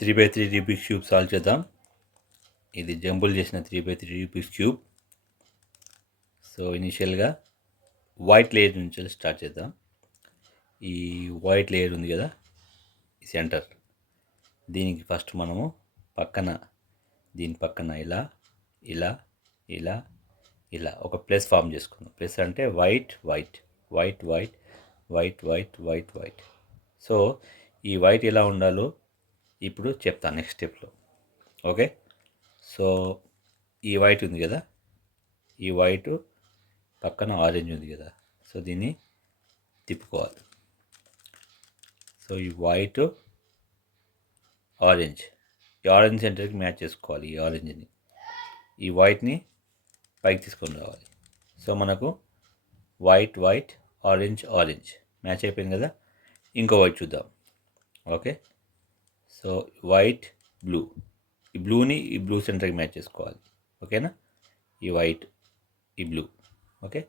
3x3 Rubik's cube solve చేద్దాం. ఇది jumble చేసిన 3x3 రూబిక్స్ క్యూబ్. సో ఇనిషియల్గా వైట్ లేయర్ నుంచి స్టార్ట్ చేద్దాం. ఈ వైట్ లేయర్ ఉంది కదా, ఈ సెంటర్, దీనికి ఫస్ట్ మనము దీని పక్కన ఇలా ఇలా ఇలా ఇలా ఒక ప్లస్ ఫామ్ చేసుకుందాం. ప్లస్ అంటే white white white white white white white white. So ఈ వైట్ ఎలా ఉండాలో ఇప్పుడు చెప్తాను నెక్స్ట్ స్టెప్లో. ఓకే, సో ఈ వైట్ ఉంది కదా, ఈ వైట్ పక్కన ఆరెంజ్ ఉంది కదా, సో దీన్ని తిప్పుకోవాలి. సో ఈ వైట్ ఆరెంజ్, ఈ ఆరెంజ్ సెంటర్కి మ్యాచ్ చేసుకోవాలి. ఈ ఆరెంజ్ని, ఈ వైట్ని పైకి తీసుకొని రావాలి. సో మనకు white white orange orange match అయిపోయింది కదా. ఇంకో వైట్ చూద్దాం. ఓకే, సో వైట్ బ్లూ, ఈ బ్లూని ఈ బ్లూ సెంటర్కి మ్యాచ్ చేసుకోవాలి. ఓకేనా, ఈ వైట్ ఈ బ్లూ. ఓకే,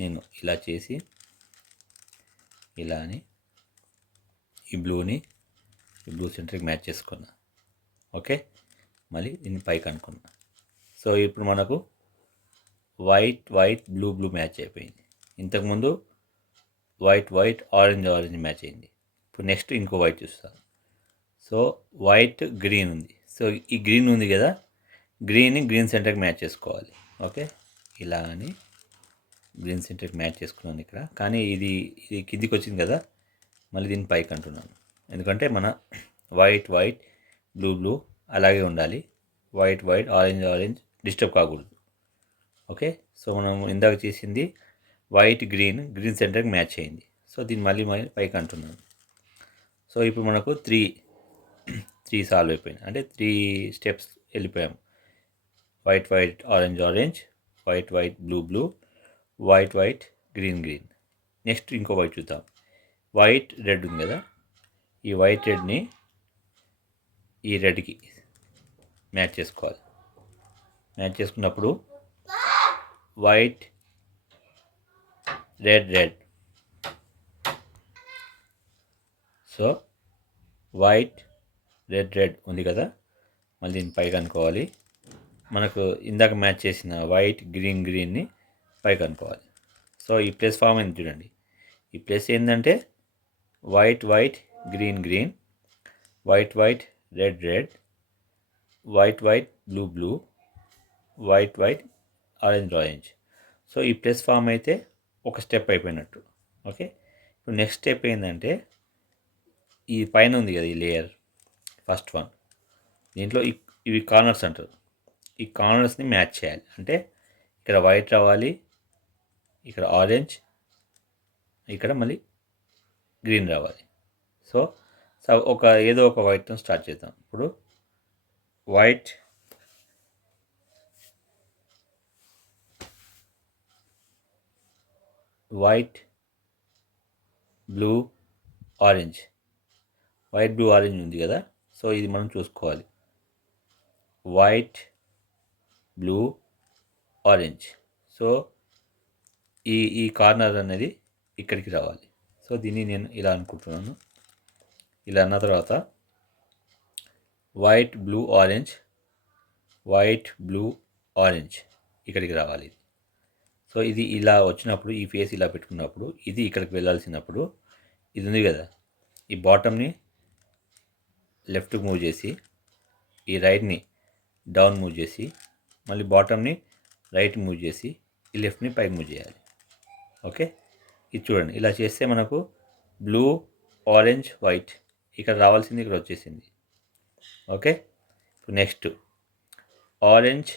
నేను ఇలా చేసి ఇలా అని ఈ బ్లూని ఈ బ్లూ సెంటర్కి మ్యాచ్ చేసుకున్నా. ఓకే, మళ్ళీ దీన్ని పైకి అనుకున్నా. సో ఇప్పుడు మనకు white white blue blue match అయిపోయింది. ఇంతకుముందు white white orange orange match అయింది. ఇప్పుడు నెక్స్ట్ ఇంకో వైట్ చూస్తాను. సో వైట్ గ్రీన్ ఉంది. సో ఈ గ్రీన్ ఉంది కదా, గ్రీన్ సెంటర్కి మ్యాచ్ చేసుకోవాలి. ఓకే, ఇలా అని గ్రీన్ సెంటర్కి మ్యాచ్ చేసుకున్నాను ఇక్కడ. కానీ ఇది కిందికి వచ్చింది కదా, మళ్ళీ దీన్ని పైకి అంటున్నాను. ఎందుకంటే మన వైట్ వైట్ బ్లూ బ్లూ అలాగే ఉండాలి. White white orange orange disturb కాకూడదు. ఓకే, సో మనం ఇందాక చేసింది వైట్ గ్రీన్ సెంటర్కి మ్యాచ్ అయింది. సో దీన్ని మళ్ళీ పైకి అంటున్నాను. సో ఇప్పుడు మనకు త్రీ సాల్వ్ అయిపోయింది. అంటే 3 స్టెప్స్ వెళ్ళిపోయాం. White white orange orange, white white blue blue, white white green. Next ఇంకో వైట్ చూద్దాం. వైట్ రెడ్ ఉంది కదా, ఈ వైట్ రెడ్ని ఈ రెడ్కి మ్యాచ్ చేసుకోవాలి. మ్యాచ్ చేసుకున్నప్పుడు white red. So white red ఉంది కదా, మళ్ళీ దీన్ని పైకి అనుకోవాలి. మనకు ఇందాక మ్యాచ్ చేసిన వైట్ గ్రీన్ని పైకి అనుకోవాలి. సో ఈ ప్లస్ ఫామ్ అయింది చూడండి. ఈ ప్లస్ ఏంటంటే white white green white white red white white blue white white orange. So ఈ ప్లస్ ఫామ్ అయితే ఒక స్టెప్ అయిపోయినట్టు. ఓకే, ఇప్పుడు నెక్స్ట్ స్టెప్ ఏంటంటే ఈ పైన ఉంది కదా ఈ లేయర్, ఫస్ట్ వన్, దీంట్లో ఇవి కార్నర్స్ అంటారు. ఈ కార్నర్స్ని మ్యాచ్ చేయాలి. అంటే ఇక్కడ వైట్ రావాలి, ఇక్కడ ఆరెంజ్, ఇక్కడ మళ్ళీ గ్రీన్ రావాలి. సో ఏదో ఒక వైట్తో స్టార్ట్ చేద్దాం. ఇప్పుడు white blue orange, white blue orange ఉంది కదా, సో ఇది మనం చూసుకోవాలి. White blue orange. సో ఈ కార్నర్ అనేది ఇక్కడికి రావాలి. సో దీన్ని నేను ఇలా అనుకుంటున్నాను. ఇలా అన్న తర్వాత వైట్ బ్లూ ఆరెంజ్ ఇక్కడికి రావాలి. సో ఇది ఇలా వచ్చినప్పుడు, ఈ ఫేస్ ఇలా పెట్టుకున్నప్పుడు, ఇది ఇక్కడికి వెళ్ళాల్సినప్పుడు ఇది ఉంది కదా, ఈ బాటమ్ని లెఫ్ట్కి మూవ్ చేసి, ఈ రైట్ని డౌన్ మూవ్ చేసి, మళ్ళీ బాటమ్ని రైట్ మూవ్ చేసి, ఈ లెఫ్ట్ని పైకి మూవ్ చేయాలి. ఓకే, ఇది చూడండి. ఇలా చేస్తే మనకు బ్లూ ఆరెంజ్ వైట్ ఇక్కడ రావాల్సింది ఇక్కడ వచ్చేసింది. ఓకే, ఇప్పుడు next orange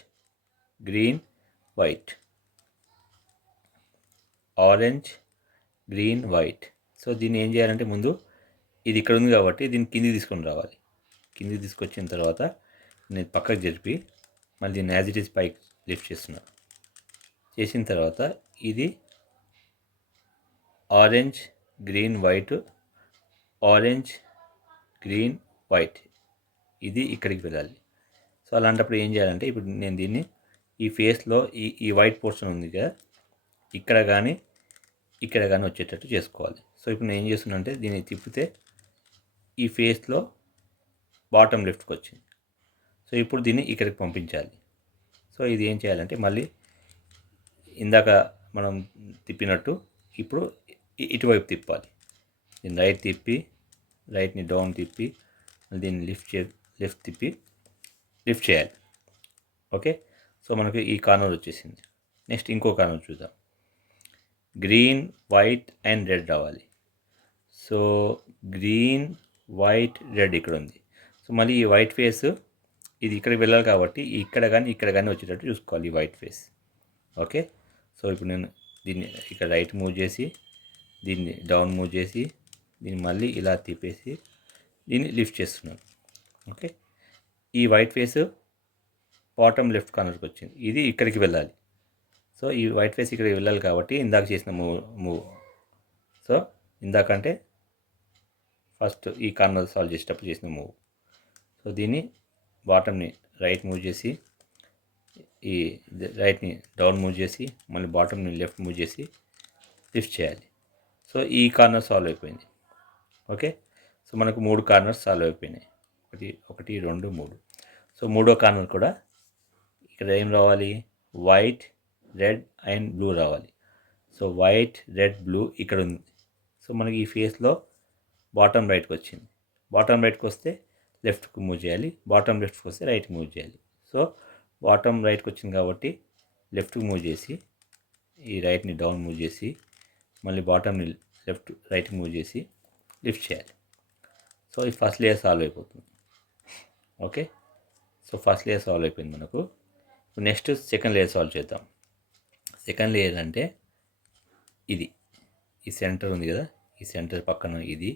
green white, so దీన్ని ఏం చేయాలంటే ముందు ఇది ఇక్కడ ఉంది కాబట్టి దీన్ని కిందికి తీసుకొని రావాలి. కిందికి తీసుకొచ్చిన తర్వాత నేను పక్కకు జరిపి మళ్ళీ దీన్ని యాజ్ ఇట్ ఈస్ పైకి లిఫ్ట్ చేస్తున్నాను. చేసిన తర్వాత ఇది ఆరెంజ్ గ్రీన్ వైట్ ఇది ఇక్కడికి వెళ్ళాలి. సో అలాంటప్పుడు ఏం చేయాలంటే, ఇప్పుడు నేను దీన్ని ఈ ఫేస్లో ఈ వైట్ పోర్షన్ ఉంది కదా, ఇక్కడ కానీ వచ్చేటట్టు చేసుకోవాలి. సో ఇప్పుడు నేను ఏం చేస్తున్నా అంటే, దీన్ని తిప్పితే ఈ ఫేస్లో బాటమ్ లెఫ్ట్కి వచ్చింది. సో ఇప్పుడు దీన్ని ఇక్కడికి పంపించాలి. సో ఇది ఏం చేయాలంటే మళ్ళీ ఇందాక మనం తిప్పినట్టు ఇప్పుడు ఇటువైపు తిప్పాలి. దీన్ని రైట్ తిప్పి, రైట్ని డౌన్ తిప్పి, దీన్ని లెఫ్ట్ తిప్పి లిఫ్ట్ చేయాలి. ఓకే, సో మనకి ఈ కార్నర్ వచ్చేసింది. నెక్స్ట్ ఇంకో కార్నర్ చూద్దాం. గ్రీన్, వైట్ అండ్ రెడ్ రావాలి. సో గ్రీన్, వైట్, రెడ్ ఇక్కడ ఉంది. సో మళ్ళీ ఈ వైట్ ఫేస్ ఇది ఇక్కడికి వెళ్ళాలి కాబట్టి ఇక్కడ కానీ వచ్చేటట్టు చూసుకోవాలి ఈ వైట్ ఫేస్. ఓకే, సో ఇప్పుడు నేను దీన్ని ఇక్కడ రైట్ మూవ్ చేసి, దీన్ని డౌన్ మూవ్ చేసి, దీన్ని మళ్ళీ ఇలా తిప్పేసి దీన్ని లిఫ్ట్ చేస్తున్నాను. ఓకే, ఈ వైట్ ఫేస్ బాటమ్ లెఫ్ట్ కార్నర్కి వచ్చింది. ఇది ఇక్కడికి వెళ్ళాలి. సో ఈ వైట్ ఫేస్ ఇక్కడికి వెళ్ళాలి కాబట్టి ఇందాక చేసిన మూవ్ సో ఇందాకంటే ఫస్ట్ ఈ కార్నర్ సాల్వ్ చేసేటప్పుడు చేసిన మూవ్. సో దీన్ని బాటమ్ని రైట్ మూవ్ చేసి, ఈ రైట్ని డౌన్ మూవ్ చేసి, మళ్ళీ బాటమ్ని లెఫ్ట్ మూవ్ చేసి లిఫ్ట్ చేయాలి. సో ఈ కార్నర్ సాల్వ్ అయిపోయింది. ఓకే, సో మనకు 3 కార్నర్స్ సాల్వ్ అయిపోయినాయి. 1 2 3. సో మూడో కార్నర్ కూడా ఇక్కడ ఏం రావాలి? వైట్, రెడ్ అండ్ బ్లూ రావాలి. సో వైట్, రెడ్, బ్లూ ఇక్కడ ఉంది. సో మనకి ఈ ఫేస్లో బాటమ్ రైట్కి వచ్చింది. బాటమ్ రైట్కి వస్తే లెఫ్ట్కి మూవ్ చేయాలి, బాటమ్ లెఫ్ట్కి వస్తే రైట్కి మూవ్ చేయాలి. సో బాటమ్ రైట్కి వచ్చింది కాబట్టి లెఫ్ట్కి మూవ్ చేసి, ఈ రైట్ని డౌన్ మూవ్ చేసి, మళ్ళీ బాటమ్ని రైట్కి మూవ్ చేసి లిఫ్ట్ చేయాలి. సో ఈ ఫస్ట్ లేయర్ సాల్వ్ అయిపోతుంది. Okay, so first layer solve అయిపోయింది మనకు. నెక్స్ట్ సెకండ్ లేయర్ సాల్వ్ చేద్దాం. సెకండ్ లేయర్ అంటే ఇది, ఈ సెంటర్ ఉంది కదా, ఈ సెంటర్ పక్కన ఇది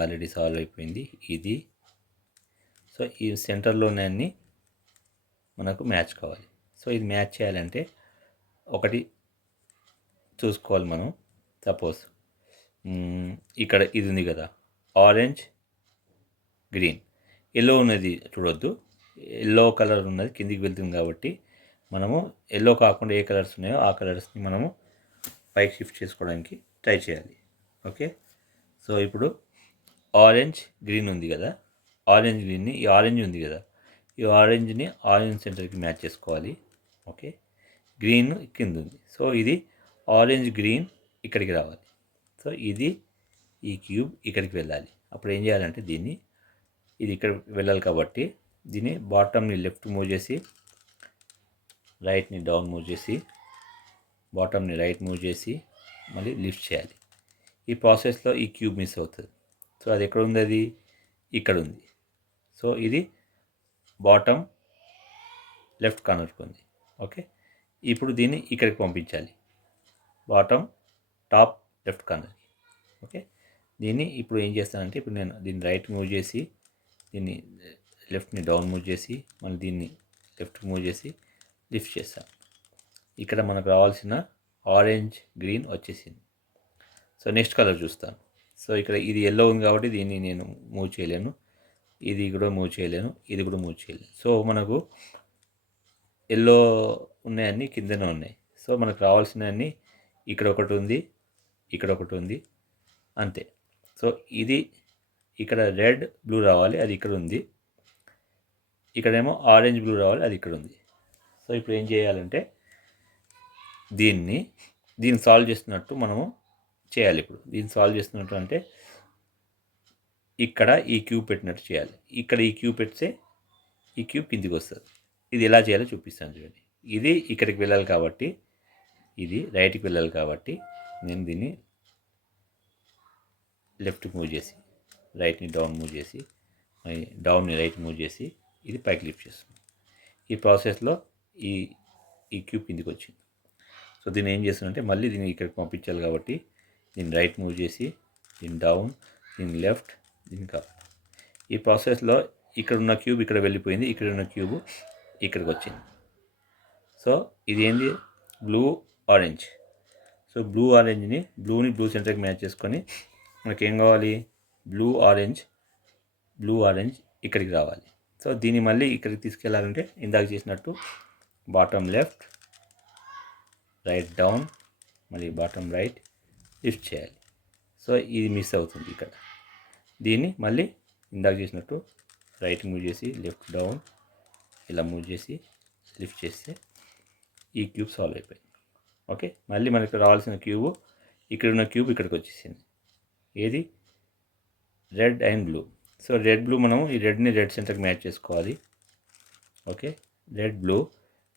ఆల్రెడీ సాల్వ్ అయిపోయింది. ఇది సో ఈ సెంటర్లోనే అన్ని మనకు మ్యాచ్ కావాలి. సో ఇది మ్యాచ్ చేయాలంటే ఒకటి చూసుకోవాలి మనం. సపోజ్ ఇక్కడ ఇది ఉంది కదా, ఆరెంజ్, గ్రీన్, ఎల్లో ఉన్నది చూడొద్దు. ఎల్లో కలర్ ఉన్నది కిందికి వెళ్తుంది కాబట్టి మనము ఎల్లో కాకుండా ఏ కలర్స్ ఉన్నాయో ఆ కలర్స్ని మనము పైకి షిఫ్ట్ చేసుకోవడానికి ట్రై చేయాలి. ఓకే, సో ఇప్పుడు ఆరెంజ్, గ్రీన్ ఉంది కదా, ఆరెంజ్, గ్రీన్ని ఈ ఆరెంజ్ ఉంది కదా, ఈ ఆరెంజ్ని ఆరెంజ్ సెంటర్కి మ్యాచ్ చేసుకోవాలి. ఓకే, గ్రీన్ కింద ఉంది. సో ఇది ఆరెంజ్, గ్రీన్ ఇక్కడికి రావాలి. సో ఇది ఈ క్యూబ్ ఇక్కడికి వెళ్ళాలి. అప్పుడు ఏం చేయాలంటే ఇది ఇక్కడ వెళ్ళాలి కాబట్టి దీన్ని బాటమ్ని లెఫ్ట్ మూవ్ చేసి, రైట్ని డౌన్ మూవ్ చేసి, బాటమ్ని రైట్ మూవ్ చేసి మళ్ళీ లిఫ్ట్ చేయాలి. ఈ ప్రాసెస్లో ఈ క్యూబ్ మిస్ అవుతుంది. సో అది ఎక్కడ ఉంది? అది ఇక్కడ ఉంది. సో ఇది బాటమ్ లెఫ్ట్ కార్నర్కి ఉంది. ఓకే, ఇప్పుడు దీన్ని ఇక్కడికి పంపించాలి, బాటమ్ టాప్ లెఫ్ట్ కార్నర్కి. ఓకే, దీన్ని ఇప్పుడు ఏం చేస్తానంటే ఇప్పుడు నేను దీన్ని రైట్ మూవ్ చేసి, దీన్ని లెఫ్ట్ని డౌన్ మూవ్ చేసి, మళ్ళీ దీన్ని లెఫ్ట్ మూవ్ చేసి లిఫ్ట్ చేస్తాను. ఇక్కడ మనకు రావాల్సిన ఆరెంజ్, గ్రీన్ వచ్చేసింది. సో నెక్స్ట్ కలర్ చూస్తాను. సో ఇక్కడ ఇది ఎల్లో ఉంది కాబట్టి దీన్ని నేను మూవ్ చేయలేను, ఇది కూడా మూవ్ చేయలేను, ఇది కూడా మూవ్ చేయలేను. సో మనకు ఎల్లో ఉన్నాయన్నీ కిందనే ఉన్నాయి. సో మనకు రావాల్సినవన్నీ ఇక్కడ ఒకటి ఉంది, ఇక్కడ ఒకటి ఉంది, అంతే. సో ఇది ఇక్కడ రెడ్, బ్లూ రావాలి, అది ఇక్కడ ఉంది. ఇక్కడేమో ఆరెంజ్, బ్లూ రావాలి, అది ఇక్కడ ఉంది. సో ఇప్పుడు ఏం చేయాలంటే దీన్ని సాల్వ్ చేస్తున్నట్టు మనము చేయాలి. ఇప్పుడు దీన్ని సాల్వ్ చేస్తున్నట్టు అంటే ఇక్కడ ఈ క్యూబ్ పెట్టినట్టు చేయాలి. ఇక్కడ ఈ క్యూబ్ పెడితే ఈ క్యూబ్ కిందికి వస్తుంది. ఇది ఎలా చేయాలో చూపిస్తాను చూడండి. ఇది ఇక్కడికి వెళ్ళాలి కాబట్టి, ఇది రైట్కి వెళ్ళాలి కాబట్టి నేను దీన్ని లెఫ్ట్కి మూవ్ చేసి, రైట్ని డౌన్ మూవ్ చేసి, డౌన్ని రైట్ మూవ్ చేసి ఇది పైకి లిఫ్ట్ చేస్తున్నాను. ఈ ప్రాసెస్లో ఈ క్యూబ్ కిందికి వచ్చింది. సో దీన్ని ఏం చేస్తున్నానంటే మళ్ళీ దీన్ని ఇక్కడికి పంపించాలి కాబట్టి దీన్ని రైట్ మూవ్ చేసి, దీన్ని డౌన్, దీన్ని లెఫ్ట్, దీన్ని అప్. ఈ ప్రాసెస్లో ఇక్కడ ఉన్న క్యూబ్ ఇక్కడ వెళ్ళిపోయింది, ఇక్కడ ఉన్న క్యూబ్ ఇక్కడికి వచ్చింది. సో ఇది ఏంది? Blue, orange. సో బ్లూని బ్లూ సెంటర్కి మ్యాచ్ చేసుకొని మనకి ఏం కావాలి? బ్లూ ఆరెంజ్ ఇక్కడికి రావాలి. సో దీన్ని మళ్ళీ ఇక్కడికి తీసుకెళ్ళాలంటే ఇందాక చేసినట్టు బాటమ్ లెఫ్ట్, రైట్ డౌన్, మళ్ళీ బాటమ్ రైట్ లిఫ్ట్ చేయాలి. సో ఇది మిస్ అవుతుంది ఇక్కడ. దీన్ని మళ్ళీ ఇందాక చేసినట్టు రైట్ మూవ్ చేసి లెఫ్ట్ డౌన్ ఇలా మూవ్ చేసి లిఫ్ట్ చేస్తే ఈ క్యూబ్ సాల్వ్ అయిపోయింది. ఓకే, మళ్ళీ మనకు రావాల్సిన క్యూబ్ ఇక్కడ ఉన్న క్యూబ్ ఇక్కడికి వచ్చేసింది. ఏది? Red and blue. So red blue మనం ఈ రెడ్ని రెడ్ సెంటర్కి మ్యాచ్ చేసుకోవాలి. Okay, red blue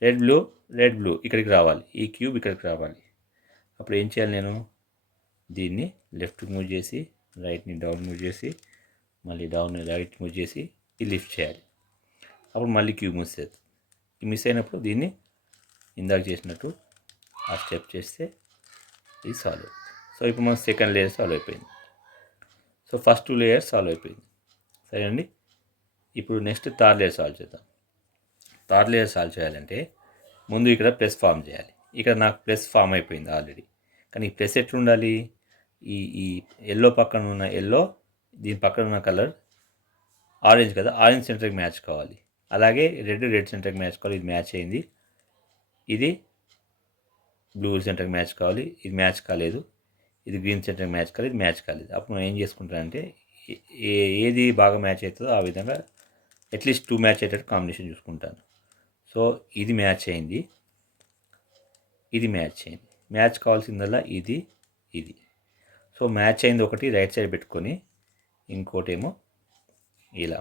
red blue red blue ఇక్కడికి రావాలి, ఈ క్యూబ్ ఇక్కడికి రావాలి. అప్పుడు ఏం చేయాలి? నేను దీన్ని లెఫ్ట్ మూవ్ చేసి రైట్ని డౌన్ మూవ్ చేసి మళ్ళీ డౌన్ రైట్ మూవ్ చేసి ఇది లిఫ్ట్ చేయాలి. అప్పుడు మళ్ళీ క్యూబ్ మిస్ అవుతుంది. ఈ మిస్ అయినప్పుడు దీన్ని ఇందాక చేసినట్టు ఆ స్టెప్ చేస్తే ఇది సాల్వ్ అవుతుంది. సో ఇప్పుడు మన సెకండ్ లేయర్ సాల్వ్ అయిపోయింది. సో ఫస్ట్ 2 లేయర్స్ సాల్వ్ అయిపోయింది. సరే అండి, ఇప్పుడు నెక్స్ట్ థర్డ్ లేయర్ సాల్వ్ చేద్దాం. థర్డ్ లేయర్ సాల్వ్ చేయాలంటే ముందు ఇక్కడ ప్లస్ ఫామ్ చేయాలి. ఇక్కడ నాకు ప్లస్ ఫామ్ అయిపోయింది ఆల్రెడీ, కానీ ఈ ప్లస్ ఎట్లా ఉండాలి? ఈ ఈ ఎల్లో పక్కన ఉన్న ఎల్లో, దీని పక్కన ఉన్న కలర్ ఆరెంజ్ కదా, ఆరెంజ్ సెంటర్కి మ్యాచ్ కావాలి. అలాగే రెడ్ సెంటర్కి మ్యాచ్ కావాలి. ఇది మ్యాచ్ అయింది. ఇది బ్లూ సెంటర్కి మ్యాచ్ కావాలి. ఇది మ్యాచ్ కాలేదు. ఇది గ్రీన్ సెంటర్కి మ్యాచ్ కాలేదు. ఇది మ్యాచ్ కాలేదు. అప్పుడు నేను ఏం చేసుకుంటానంటే ఏది బాగా మ్యాచ్ అవుతుందో ఆ విధంగా అట్లీస్ట్ 2 మ్యాచ్ అయ్యేటట్టు కాంబినేషన్ చూసుకుంటాను. సో ఇది మ్యాచ్ అయింది, ఇది మ్యాచ్ అయింది. మ్యాచ్ కావాల్సిందల్లా ఇది ఇది. సో మ్యాచ్ అయింది ఒకటి రైట్ సైడ్ పెట్టుకొని, ఇంకోటేమో ఇలా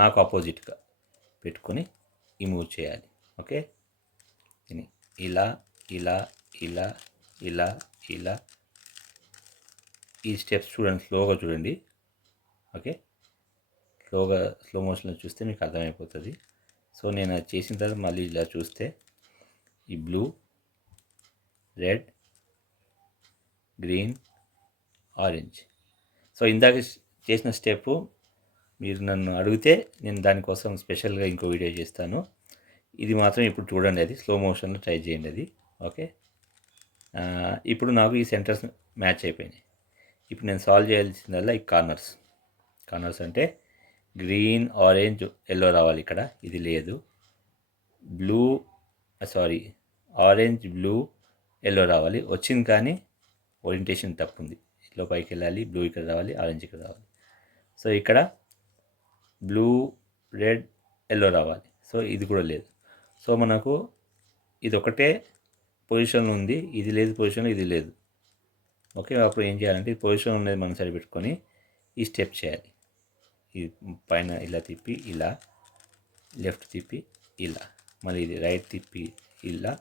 నాకు ఆపోజిట్గా పెట్టుకొని ఈ మూవ్ చేయాలి. ఓకే, ఇలా ఇలా ఇలా ఇలా ఇలా ఈ స్టెప్స్ చూడండి, స్లోగా చూడండి. ఓకే, స్లో మోషన్లో చూస్తే మీకు అర్థమైపోతుంది. సో నేను అది చేసిన తర్వాత మళ్ళీ ఇలా చూస్తే ఈ blue, red, green, orange. So ఇందాక చేసిన స్టెప్ మీరు నన్ను అడిగితే నేను దానికోసం స్పెషల్గా ఇంకో వీడియో చేస్తాను. ఇది మాత్రం ఇప్పుడు చూడండి, అది స్లో మోషన్లో ట్రై చేయండి అది. ఓకే, ఇప్పుడు నాకు ఈ సెంటర్స్ మ్యాచ్ అయిపోయినాయి. ఇప్పుడు నేను సాల్వ్ చేయాల్సిందల్లా ఈ కార్నర్స్ అంటే గ్రీన్, ఆరెంజ్, ఎల్లో రావాలి. ఇక్కడ ఇది లేదు. ఆరెంజ్, బ్లూ, ఎల్లో రావాలి. వచ్చింది కానీ ఓరియంటేషన్ తప్పు ఉంది. ఎల్లో పైకి వెళ్ళాలి, బ్లూ ఇక్కడ రావాలి, ఆరెంజ్ ఇక్కడ రావాలి. సో ఇక్కడ బ్లూ, రెడ్, ఎల్లో రావాలి. సో ఇది కూడా లేదు. సో మనకు ఇది ఒకటే పొజిషన్లో ఉంది, ఇది లేదు పొజిషన్లో, ఇది లేదు. ఓకే, అప్పుడు ఏం చేయాలంటే ఈ పొజిషన్ ఉన్నది మనం సరి పెట్టుకొని ఈ స్టెప్ చేయాలి. ఈ పైన ఇలా తిప్పి ఇలా, లెఫ్ట్ తిప్పి ఇలా, మళ్ళీ ఇది రైట్ తిప్పి ఇలా,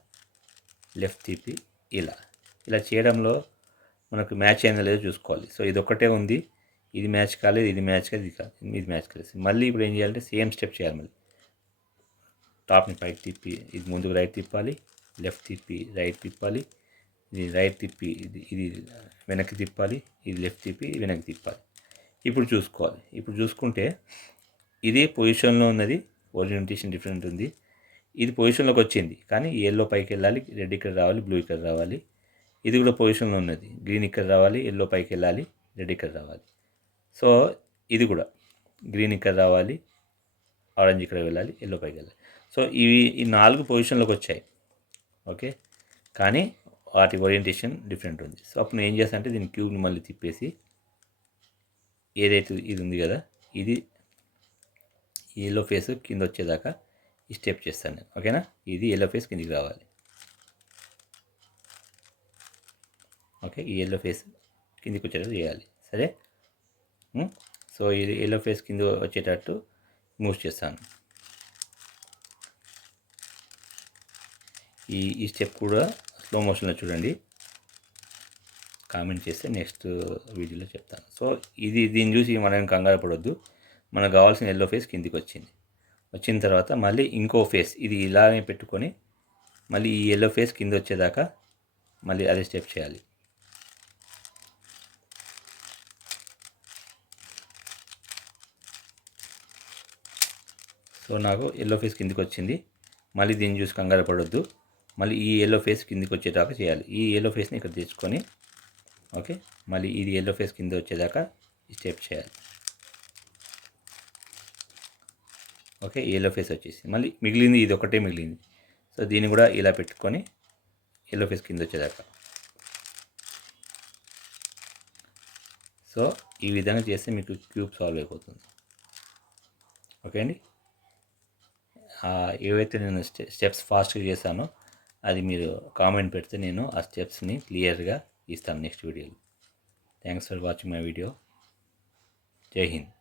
లెఫ్ట్ తిప్పి ఇలా చేయడంలో మనకు మ్యాచ్ అయిందో లేదో చూసుకోవాలి. సో ఇది ఒకటే ఉంది, ఇది మ్యాచ్ కాలేదు, ఇది మ్యాచ్ కాలేదు, ఇది మ్యాచ్ కాలేదు. మళ్ళీ ఇప్పుడు ఏం చేయాలంటే సేమ్ స్టెప్ చేయాలి. మళ్ళీ టాప్ని పైకి తిప్పి ఇది ముందుకు రైట్ తిప్పాలి, లెఫ్ట్ తిప్పి రైట్ తిప్పాలి, ఇది రైట్ తిప్పి ఇది వెనక్కి తిప్పాలి, ఇది లెఫ్ట్ తిప్పి వెనక్కి తిప్పాలి. ఇప్పుడు చూసుకోవాలి. ఇప్పుడు చూసుకుంటే ఇది పొజిషన్లో ఉన్నది, ఓరియంటేషన్ డిఫరెంట్ ఉంది. ఇది పొజిషన్లోకి వచ్చింది కానీ ఎల్లో పైకి వెళ్ళాలి, రెడ్ ఇక్కడ రావాలి, బ్లూ ఇక్కడ రావాలి. ఇది కూడా పొజిషన్లో ఉన్నది, గ్రీన్ ఇక్కడ రావాలి, ఎల్లో పైకి వెళ్ళాలి, రెడ్ ఇక్కడ రావాలి. సో ఇది కూడా గ్రీన్ ఇక్కడ రావాలి, ఆరెంజ్ ఇక్కడ వెళ్ళాలి, ఎల్లో పైకి వెళ్ళాలి. సో ఈ 4 పొజిషన్లోకి వచ్చాయి. ఓకే, కానీ వాటి ఓరియంటేషన్ డిఫరెంట్ ఉంది. సో అప్పుడు నేను ఏం చేస్తాను అంటే దీని క్యూబ్ని మళ్ళీ తిప్పేసి ఏదైతే ఇది ఉంది కదా, ఇది ఎల్లో ఫేస్ కింద వచ్చేదాకా ఈ స్టెప్ చేస్తాను నేను. ఓకేనా, ఇది ఎల్లో ఫేస్ కిందికి రావాలి. ఓకే, ఈ ఎల్లో ఫేస్ కిందికి వచ్చేటట్టు చేయాలి. సరే, సో ఇది ఎల్లో ఫేస్ కింద వచ్చేటట్టు మూవ్ చేస్తాను. ఈ స్టెప్ కూడా స్లో మోషన్లో చూడండి, కామెంట్ చేస్తే నెక్స్ట్ వీడియోలో చెప్తాను. సో దీన్ని చూసి మనం కంగారు పడొద్దు. మనకు కావాల్సిన ఎల్లో ఫేస్ కిందికి వచ్చిన తర్వాత మళ్ళీ ఇంకో ఫేస్ ఇది ఇలానే పెట్టుకొని మళ్ళీ ఈ ఎల్లో ఫేస్ కింద వచ్చేదాకా మళ్ళీ అదే స్టెప్ చేయాలి. సో నాకు ఎల్లో ఫేస్ కిందికి వచ్చింది. మళ్ళీ దీన్ని చూసి కంగారు పడొద్దు. మళ్ళీ ఈ ఎల్లో ఫేస్ కిందికి వచ్చేదాకా చేయాలి. ఈ ఎల్లో ఫేస్ని ఇక్కడ తెచ్చుకొని ఓకే, మళ్ళీ ఇది ఎల్లో ఫేస్ కింద వచ్చేదాకా ఈ స్టెప్ చేయాలి. ఓకే, ఎల్లో ఫేస్ వచ్చేసి మళ్ళీ మిగిలింది ఇది ఒకటే మిగిలింది. సో దీన్ని కూడా ఇలా పెట్టుకొని ఎల్లో ఫేస్ కింద వచ్చేదాకా. సో ఈ విధంగా చేస్తే మీకు క్యూబ్ సాల్వ్ అయిపోతుంది. ఓకే అండి. ఏవైతే నేను స్టెప్స్ ఫాస్ట్గా చేశానో అది మీరు కామెంట్ పెడితే నేను ఆ స్టెప్స్ని క్లియర్గా ఇస్తాను నెక్స్ట్ వీడియోలో. Thanks for watching my video. జై హింద్.